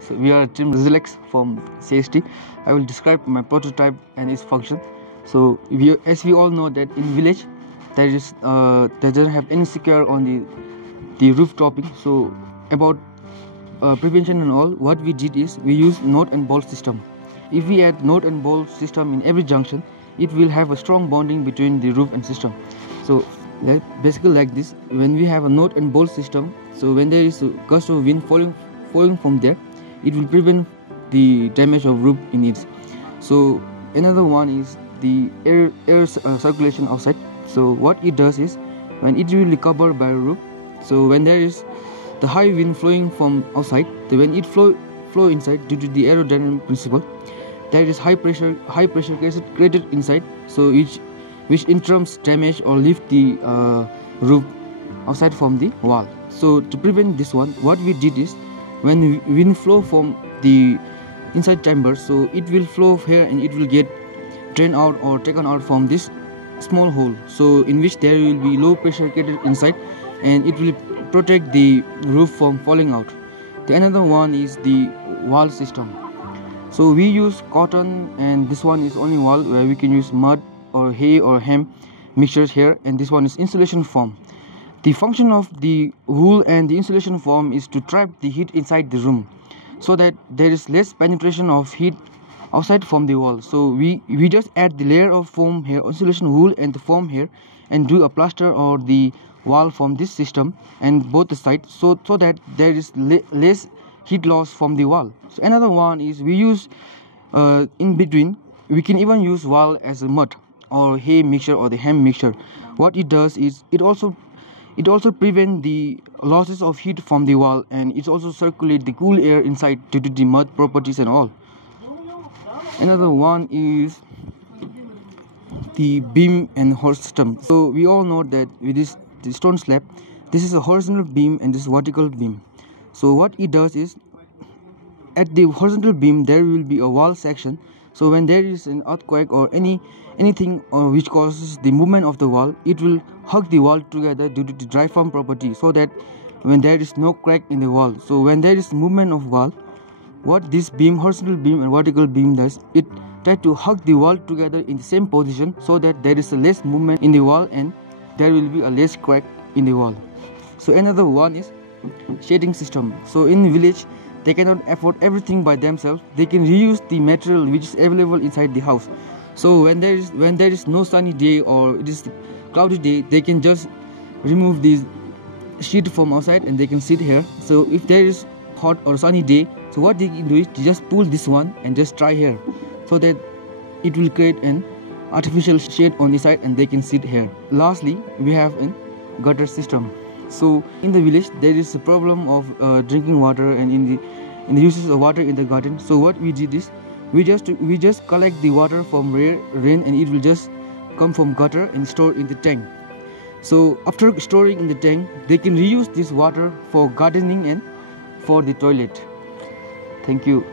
So we are team Resilix from CST. I will describe my prototype and its function. So as we all know that in village there doesn't have any secure on the rooftopping. So about prevention and all, what we did is we use nut and bolt system. If we add nut and bolt system in every junction, it will have a strong bonding between the roof and system. So basically like this, when we have a nut and bolt system, so when there is a gust of wind falling from there, it will prevent the damage of roof in it. So another one is the air circulation outside. So what it does is, when it will be covered by a roof, so when there is the high wind flowing from outside, when it flow inside due to the aerodynamic principle, there is high pressure created inside, so which in terms damage or lift the roof outside from the wall. So to prevent this one, what we did is, when wind flow from the inside chamber, so it will flow here and it will get drained out or taken out from this small hole, so in which there will be low pressure created inside, and it will protect the roof from falling out. The another one is the wall system. So we use cotton, and this one is only wall where we can use mud or hay or hem mixtures here, and this one is insulation foam. The function of the wool and the insulation foam is to trap the heat inside the room, so that there is less penetration of heat outside from the wall. So we just add the layer of foam here, insulation wool and the foam here, and do a plaster or the wall from this system and both the sides, so that there is less heat loss from the wall. So another one is we use in between, we can even use wall as a mud or hay mixture or the hem mixture. What it does is it also prevent the losses of heat from the wall, and it also circulate the cool air inside due to the mud properties and all. Another one is the beam and horse system. So we all know that with the stone slab, this is a horizontal beam and this is vertical beam. So what it does is, at the horizontal beam there will be a wall section. So when there is an earthquake or anything which causes the movement of the wall, it will hug the wall together due to the diaphragm property, so that when there is no crack in the wall. So when there is movement of wall, what this beam, horizontal beam and vertical beam does, it try to hug the wall together in the same position, so that there is a less movement in the wall and there will be a less crack in the wall. So another one is shading system. So in village they cannot afford everything by themselves. They can reuse the material which is available inside the house. So when there is no sunny day or it is cloudy day, they can just remove these sheet from outside and they can sit here. So if there is hot or sunny day, so what they can do is just pull this one and just try here, so that it will create an artificial shade on the side and they can sit here. Lastly, we have a gutter system. So in the village there is a problem of drinking water and in the uses of water in the garden. So what we did is, we just collect the water from rain and it will just come from gutter and store in the tank. So after storing in the tank, they can reuse this water for gardening and for the toilet. Thank you.